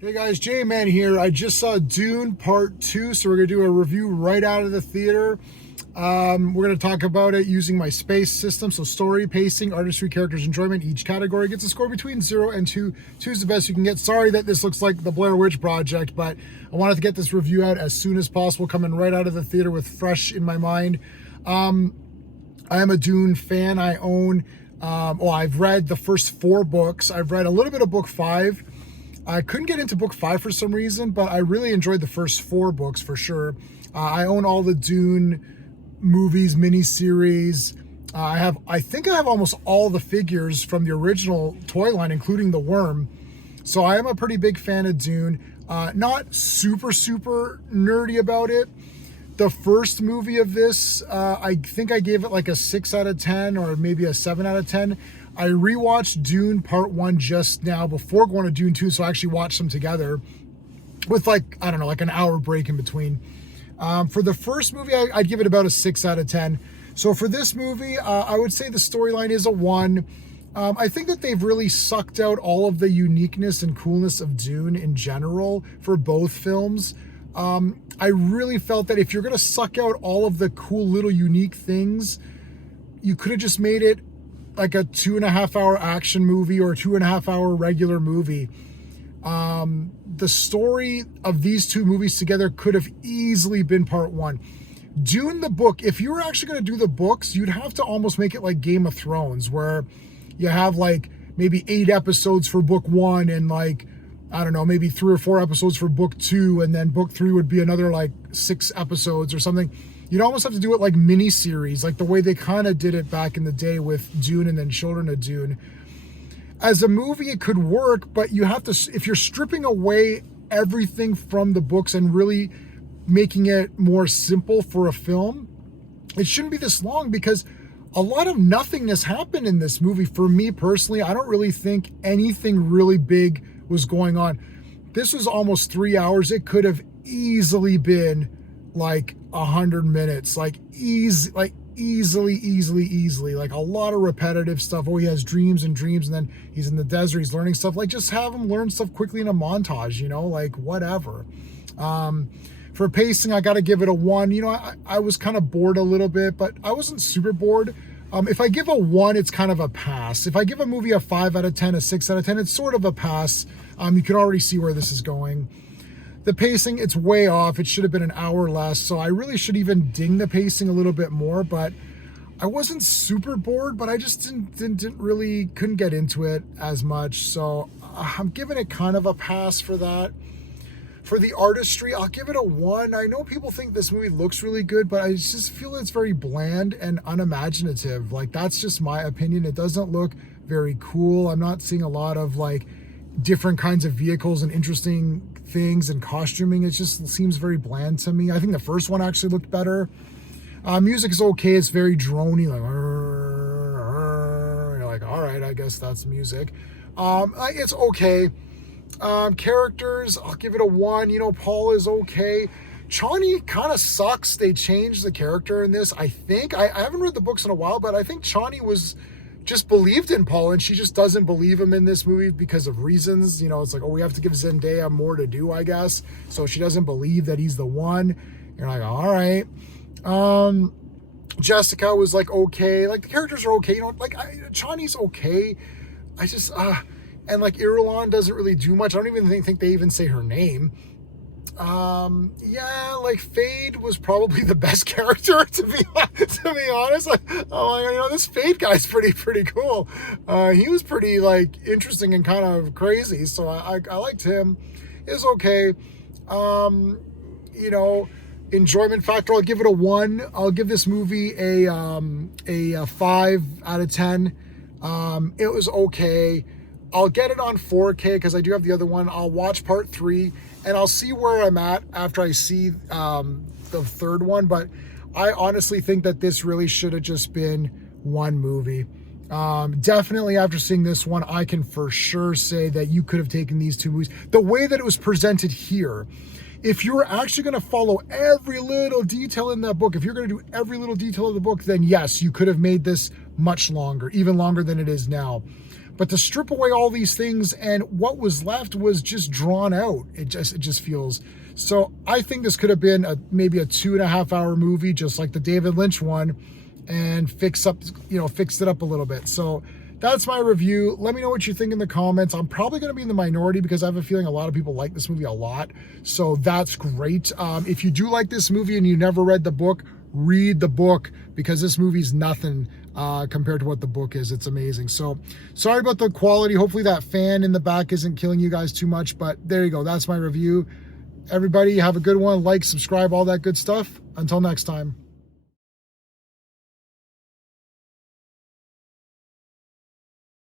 Hey guys, J-Man here. I just saw Dune Part 2, so we're going to do a review right out of the theater. We're going to talk about it using my space system. So story, pacing, artistry, characters, enjoyment. Each category gets a score between 0 and 2. 2 is the best you can get. Sorry that this looks like the Blair Witch Project, but I wanted to get this review out as soon as possible, coming right out of the theater with fresh in my mind. I am a Dune fan. I own, I've read the first 4 books. I've read a little bit of book 5. I couldn't get into book 5 for some reason, but I really enjoyed the first 4 books for sure. I own all the Dune movies, miniseries. I think I have almost all the figures from the original toy line, including the worm. So I am a pretty big fan of Dune. Not super nerdy about it. The first movie of this, I think I gave it like a 6 out of 10 or maybe a 7 out of 10. I rewatched Dune Part 1 just now before going to Dune 2, so I actually watched them together with like an hour break in between. For the first movie, I'd give it about a 6 out of 10. So for this movie, I would say the storyline is a 1. I think that they've really sucked out all of the uniqueness and coolness of Dune in general for both films. I really felt that if you're going to suck out all of the cool little unique things, you could have just made it like a 2.5-hour action movie or a 2.5-hour regular movie. The story of these 2 movies together could have easily been part 1. Dune the book, if you were actually going to do the books, you'd have to almost make it like Game of Thrones, where you have like maybe 8 episodes for book 1 and like, maybe 3 or 4 episodes for book 2, and then book 3 would be another like 6 episodes or something. You'd almost have to do it like mini-series, like the way they kind of did it back in the day with Dune and then Children of Dune. As a movie, it could work, but you have to, if you're stripping away everything from the books and really making it more simple for a film, it shouldn't be this long, because a lot of nothingness happened in this movie. For me personally, I don't really think anything really big was going on. This was almost 3 hours. It could have easily been like 100 minutes, like easily, like a lot of repetitive stuff. Oh, he has dreams and then he's in the desert, he's learning stuff. Like, just have him learn stuff quickly in a montage, like whatever. For pacing, I got to give it a 1. I was kind of bored a little bit, but I wasn't super bored. If I give a 1, it's kind of a pass. If I give a movie a 5 out of 10, a 6 out of 10, it's sort of a pass. You can already see where this is going. The pacing, it's way off. It should have been an hour less, so I really should even ding the pacing a little bit more, but I wasn't super bored, but I just couldn't get into it as much, so I'm giving it kind of a pass for that. For the artistry, I'll give it a 1. I know people think this movie looks really good, but I just feel it's very bland and unimaginative. Like, that's just my opinion. It doesn't look very cool. I'm not seeing a lot of like different kinds of vehicles and interesting things and costuming. It just seems very bland to me. I think the first one actually looked better. Music is okay. It's very drony, like you're like, all right, I guess that's music. It's okay. Characters, I'll give it a 1. Paul is okay. Chani kind of sucks. They changed the character in this, I think. I haven't read the books in a while, but I think Chani was just believed in Paul, and she just doesn't believe him in this movie because of reasons. It's like, oh, we have to give Zendaya more to do, I guess. So she doesn't believe that he's the one. You're like, all right. Jessica was like, okay. Like, the characters are okay. Chani's okay. I just, and like Irulan doesn't really do much. I don't even think they even say her name. Like Fade was probably the best character to be honest. Like, this Fade guy's pretty cool. He was pretty like interesting and kind of crazy, so I liked him. It was okay. Enjoyment factor, I'll give it a 1. I'll give this movie a 5 out of 10. It was okay. I'll get it on 4K because I do have the other one. I'll watch part 3 and I'll see where I'm at after I see the third one. But I honestly think that this really should have just been one movie. Definitely after seeing this one, I can for sure say that you could have taken these 2 movies. The way that it was presented here, if you were actually going to follow every little detail in that book, if you're going to do every little detail of the book, then yes, you could have made this much longer, even longer than it is now. But to strip away all these things, and what was left was just drawn out. It just feels. So I think this could have been maybe a 2.5 hour movie, just like the David Lynch one, and fixed it up a little bit. So that's my review. Let me know what you think in the comments. I'm probably going to be in the minority because I have a feeling a lot of people like this movie a lot. So that's great. If you do like this movie and you never read the book, read the book, because this movie's nothing compared to what the book is. It's amazing. So sorry about the quality. Hopefully that fan in the back isn't killing you guys too much, but there you go. That's my review. Everybody have a good one. Like, subscribe, all that good stuff. Until next time.